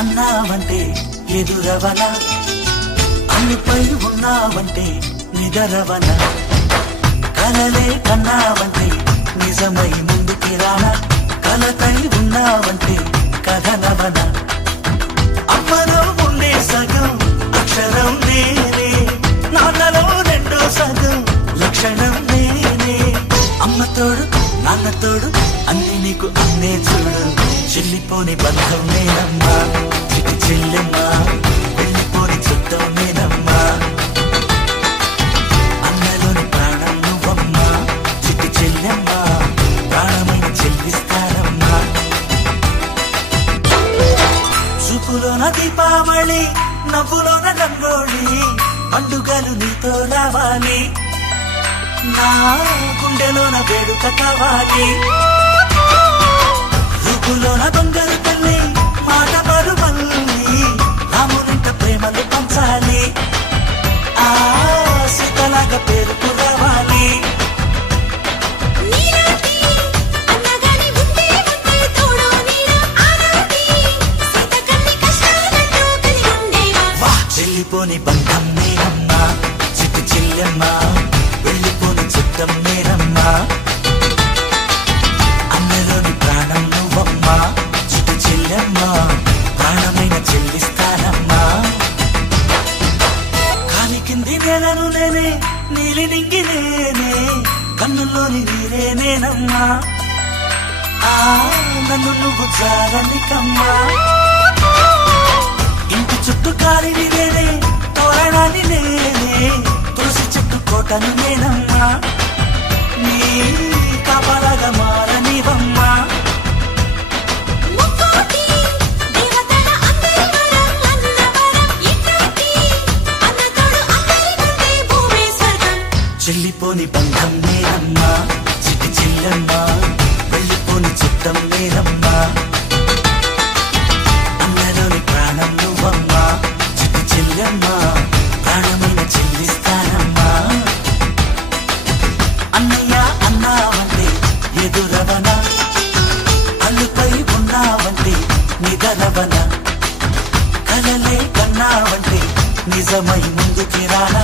అన్నావంటే ఎదురవనా, అన్నిపై ఉన్నావంటే నిదరవనా, కలలే కన్నావంటే నిజమై ముందుకి రానా, కలతై ఉన్నావంటే కథనవనా. అమ్మలో ఉండే సగం అక్షరం నేనే, నాన్నలో రెండో సగం లక్షణం నేనే. అమ్మతోడు నాన్నతోడు అన్ని నీకు అన్నే చూడు, చెల్లిపోని బంధం నేనమ్మా, చిట్టి చెల్లెమ్మా, వెళ్ళిపోని చుట్టం నేనమ్మా. అన్నలోని ప్రాణం నువ్వమ్మా, చిట్టి చెల్లెమ్మా, ప్రాణమైన చెల్లిస్తానమ్మా. చూపులోన దీపావళి, నవ్వులోన రంగోళి, పండుగలు నీతో రావాలి, నా గుండెలోన వేడుక కావాలి. రూపులోన బంగారు తల్లి, మాట పరువల్లి, రామునింట ప్రేమలు పంచాలి, ఆ సీతలాగా పేరుకు రావాలి. చెల్లిపోని బంధం నేనమ్మా, చిట్టి చెల్లెమ్మా, వెళ్ళిపోని చుట్టం నేనమ్మా. అన్నలోని ప్రాణం నువ్వమ్మా, చిట్టి చెల్లెమ్మా, ప్రాణమైన చెల్లిస్తానమ్మా. కాలి కింది నేలను నేనే, నీలి నింగి నేనే, కన్నుల్లోని నీరే నేనమ్మా, ఆ నన్ను నువ్వు జారనికమ్మా. ఇంటి చుట్టూ కాలిని నేనే, తోరణాన్ని నేనే, తులసి చెట్టు కోటను నేనమ్మా, నీ కాపలాగా మారనివమ్మా. చెల్లిపోని బంధం నేనమ్మా, చిట్టి చెల్లెమ్మా, వెళ్ళిపోని చుట్టం నేనమ్మా. అన్నలోని ప్రాణం నువ్వమ్మా, చిట్టి చెల్లెమ్మా, ప్రాణమైన చెల్లిస్తానమ్మా. అన్నయ్య అన్నావంటే ఎదురవనా, అల్లుపై ఉన్నావంటే నిదరవనా, కలలే కన్నావంటే నిజమై ముందుకి రానా,